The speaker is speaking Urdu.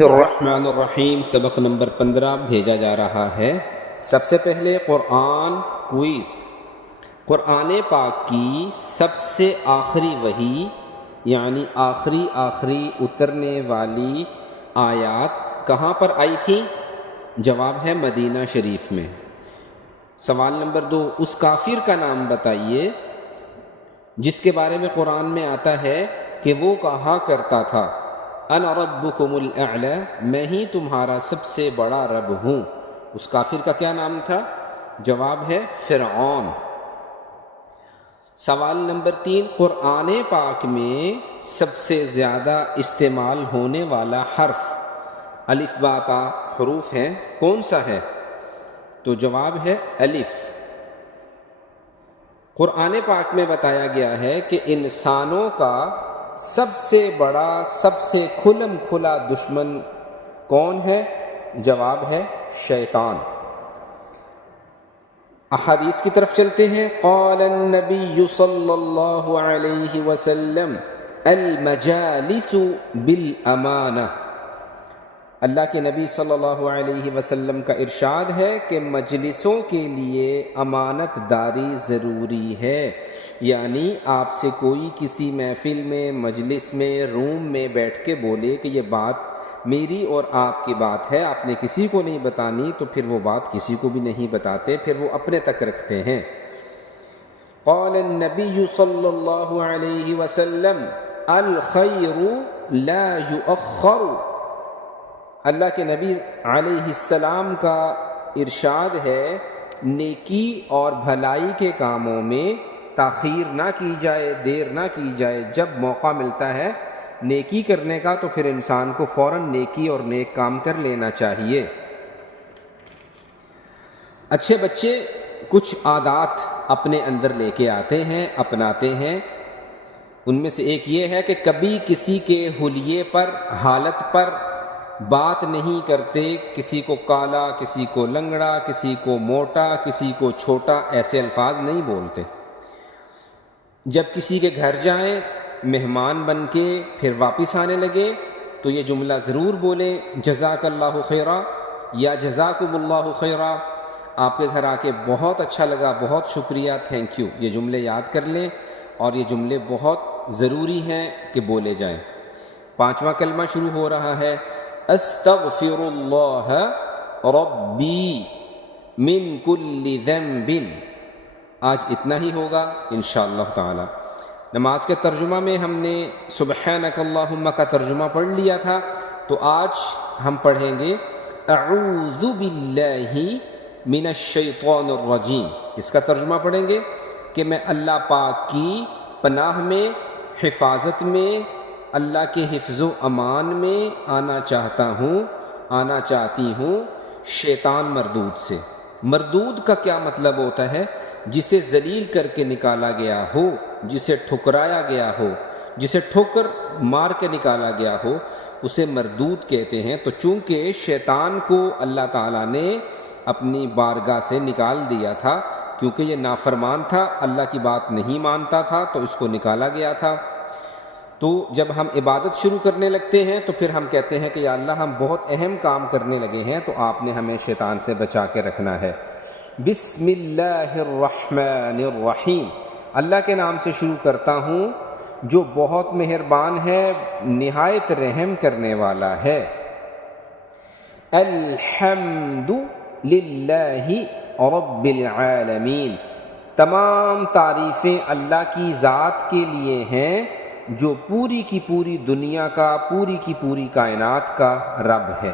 الرحمن الرحیم سبق نمبر 15 بھیجا جا رہا ہے۔ سب سے پہلے قرآن کوئز۔ قرآن پاک کی سب سے آخری وحی یعنی آخری اترنے والی آیات کہاں پر آئی تھی؟ جواب ہے مدینہ شریف میں۔ سوال نمبر 2، اس کافر کا نام بتائیے جس کے بارے میں قرآن میں آتا ہے کہ وہ کہا کرتا تھا انا ربکم الاعلی، میں ہی تمہارا سب سے بڑا رب ہوں۔ اس کافر کا کیا نام تھا؟ جواب ہے فرعون۔ سوال نمبر 3، قرآن پاک میں سب سے زیادہ استعمال ہونے والا حرف الف با تا حروف ہیں، کون سا ہے؟ تو جواب ہے الف۔ قرآن پاک میں بتایا گیا ہے کہ انسانوں کا سب سے بڑا سب سے کھلم کھلا دشمن کون ہے؟ جواب ہے شیطان۔ احادیث کی طرف چلتے ہیں۔ قال النبی صلی اللہ علیہ وسلم المجالس بالامانہ، اللہ کے نبی صلی اللہ علیہ وسلم کا ارشاد ہے کہ مجلسوں کے لیے امانت داری ضروری ہے، یعنی آپ سے کوئی کسی محفل میں، مجلس میں، روم میں بیٹھ کے بولے کہ یہ بات میری اور آپ کی بات ہے، آپ نے کسی کو نہیں بتانی، تو پھر وہ بات کسی کو بھی نہیں بتاتے، پھر وہ اپنے تک رکھتے ہیں۔ قال النبی صلی اللہ علیہ وسلم الخیر لا یؤخر، اللہ کے نبی علیہ السلام کا ارشاد ہے نیکی اور بھلائی کے کاموں میں تاخیر نہ کی جائے، دیر نہ کی جائے۔ جب موقع ملتا ہے نیکی کرنے کا تو پھر انسان کو فوراً نیکی اور نیک کام کر لینا چاہیے۔ اچھے بچے کچھ عادات اپنے اندر لے کے آتے ہیں، اپناتے ہیں۔ ان میں سے ایک یہ ہے کہ کبھی کسی کے حلیے پر، حالت پر بات نہیں کرتے، کسی کو کالا، کسی کو لنگڑا، کسی کو موٹا، کسی کو چھوٹا، ایسے الفاظ نہیں بولتے۔ جب کسی کے گھر جائیں مہمان بن کے پھر واپس آنے لگے تو یہ جملہ ضرور بولیں جزاک اللہ خیرا یا جزاکم اللہ خیرا، آپ کے گھر آ کے بہت اچھا لگا، بہت شکریہ، تھینک یو، یہ جملے یاد کر لیں، اور یہ جملے بہت ضروری ہیں کہ بولے جائیں۔ 5واں کلمہ شروع ہو رہا ہے استغفر اللہ ربی من کل ذنب، آج اتنا ہی ہوگا انشاءاللہ تعالی۔ نماز کے ترجمہ میں ہم نے سبحانک اللہم کا ترجمہ پڑھ لیا تھا، تو آج ہم پڑھیں گے اعوذ باللہ من الشیطان الرجیم، اس کا ترجمہ پڑھیں گے کہ میں اللہ پاک کی پناہ میں، حفاظت میں، اللہ کے حفظ و امان میں آنا چاہتی ہوں شیطان مردود سے۔ مردود کا کیا مطلب ہوتا ہے؟ جسے ذلیل کر کے نکالا گیا ہو، جسے ٹھکرایا گیا ہو، جسے ٹھوکر مار کے نکالا گیا ہو، اسے مردود کہتے ہیں۔ تو چونکہ شیطان کو اللہ تعالیٰ نے اپنی بارگاہ سے نکال دیا تھا، کیونکہ یہ نافرمان تھا، اللہ کی بات نہیں مانتا تھا، تو اس کو نکالا گیا تھا۔ تو جب ہم عبادت شروع کرنے لگتے ہیں تو پھر ہم کہتے ہیں کہ یا اللہ ہم بہت اہم کام کرنے لگے ہیں، تو آپ نے ہمیں شیطان سے بچا کے رکھنا ہے۔ بسم اللہ الرحمن الرحیم، اللہ کے نام سے شروع کرتا ہوں جو بہت مہربان ہے، نہایت رحم کرنے والا ہے۔ الحمد للہ رب العالمین، تمام تعریفیں اللہ کی ذات کے لیے ہیں جو پوری کی پوری دنیا کا، پوری کی پوری کائنات کا رب ہے۔